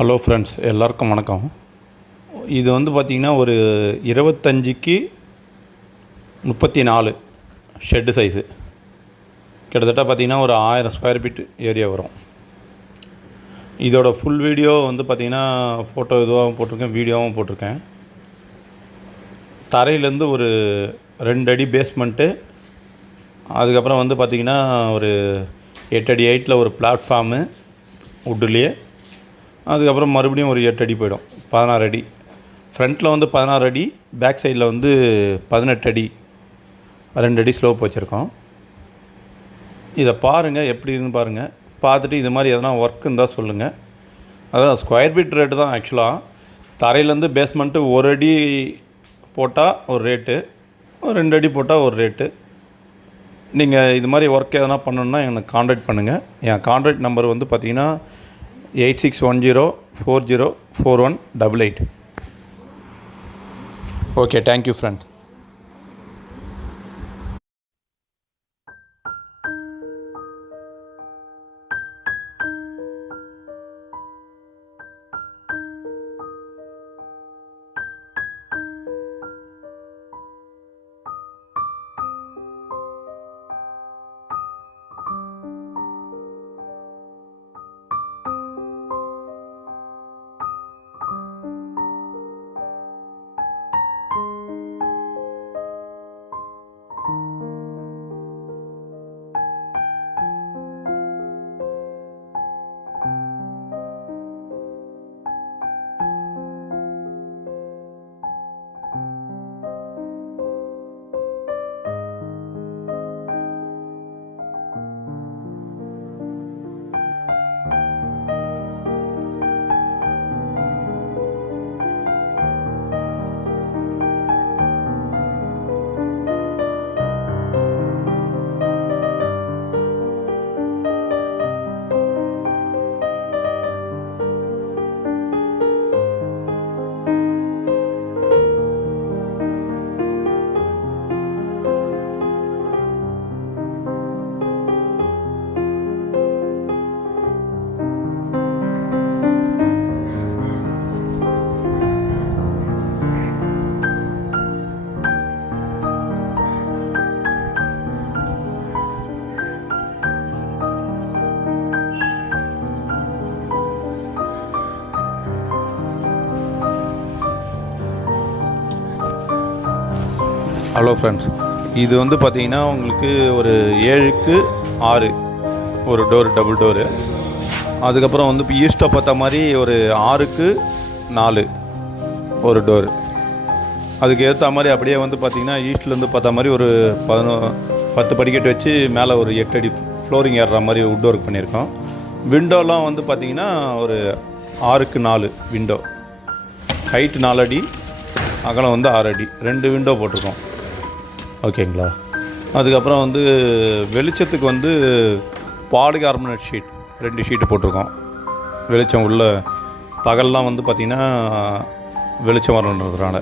Hello friends, எல்லாருக்கும் வணக்கம். இது வந்து பார்த்திங்கன்னா ஒரு 25க்கு 34 ஷெட்டு சைஸு. கிட்டத்தட்ட பார்த்திங்கன்னா ஒரு 1000 ஸ்கொயர் ஃபீட் ஏரியா வரும். இதோட ஃபுல் வீடியோ வந்து பார்த்திங்கன்னா ஃபோட்டோ இதுவாகவும் போட்டிருக்கேன், வீடியோவும் போட்டிருக்கேன். தரையிலேருந்து ஒரு 2 அடி பேஸ்மெண்ட்டு, அதுக்கப்புறம் வந்து பார்த்திங்கன்னா ஒரு 8 அடி ஹைட்டில் ஒரு பிளாட்ஃபார்மு வுட்டுலேயே, அதுக்கப்புறம் மறுபடியும் ஒரு 8 அடி போயிடும், 16 அடி. ஃப்ரண்ட்டில் வந்து 16 அடி, பேக் சைடில் வந்து 18 அடி, 2 அடி ஸ்லோப் வச்சுருக்கோம். இதை பாருங்கள், எப்படி இருக்குன்னு பாருங்கள். பார்த்துட்டு இது மாதிரி எதனா ஒர்க் இருந்தால் சொல்லுங்கள். அதான் ஸ்கொயர் ஃபீட் ரேட்டு தான் ஆக்சுவலாக. தரையிலேருந்து பேஸ்மெண்ட்டு 1 அடி போட்டால் ஒரு ரேட்டு, 2 அடி போட்டால் ஒரு ரேட்டு. நீங்கள் இது மாதிரி ஒர்க் எதனா பண்ணணுன்னா எனக்கு கான்டாக்ட் பண்ணுங்கள். என் கான்டாக்ட் நம்பர் வந்து பார்த்திங்கன்னா 8610404188. Okay, thank you friends. Hello friends, இது வந்து பார்த்திங்கன்னா உங்களுக்கு ஒரு 7க்கு 6 ஒரு டோர், டபுள் டோரு. அதுக்கப்புறம் வந்து இப்போ ஈஸ்ட்டை பார்த்த மாதிரி ஒரு 6க்கு 4 ஒரு டோரு. அதுக்கு ஏற்ற மாதிரி அப்படியே வந்து பார்த்திங்கன்னா ஈஸ்ட்லேருந்து பார்த்த மாதிரி ஒரு 10 படிக்கட்டு வச்சு மேலே ஒரு 8 அடி ஃப்ளோரிங் ஏறுற மாதிரி வுட் ஒர்க் பண்ணியிருக்கோம். விண்டோலாம் வந்து பார்த்திங்கன்னா ஒரு 6க்கு 4 விண்டோ, ஹைட்டு 4 அடி, அகலம் வந்து 6 அடி, 2 விண்டோ போட்டிருக்கோம். ஓகேங்களா. அதுக்கப்புறம் வந்து வெளிச்சத்துக்கு வந்து பாலிகார்பனேட் ஷீட் 2 ஷீட்டு போட்டிருக்கோம். வெளிச்சம் உள்ள பகல்லாம் வந்து பார்த்திங்கன்னா வெளிச்சம் வரணுன்றதுனால.